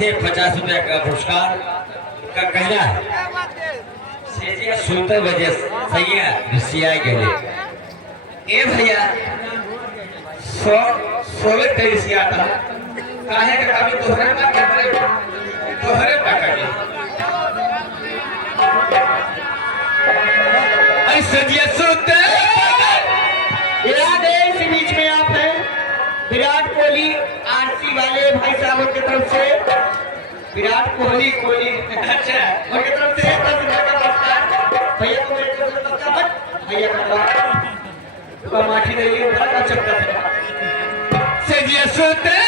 थे 50 रुपया का पुरस्कार का कहना है सेजिया सुनते बजे सैया घुसिया गेले ए भैया 100 तेईस आता काहे का कभी तोहरे में तोहरे पकड़े ऐसे दिया सुनते याद है इस बीच में आप हैं विराट कोहली आरसी वाले भाई साहब की तरफ से विराट कोहली अच्छा उनकी तरफ से 10 रुपए का पुरस्कार भैया को मेरे तरफ से पक्का मत भैया का माठी दे बड़ा चपटा से ये सुनते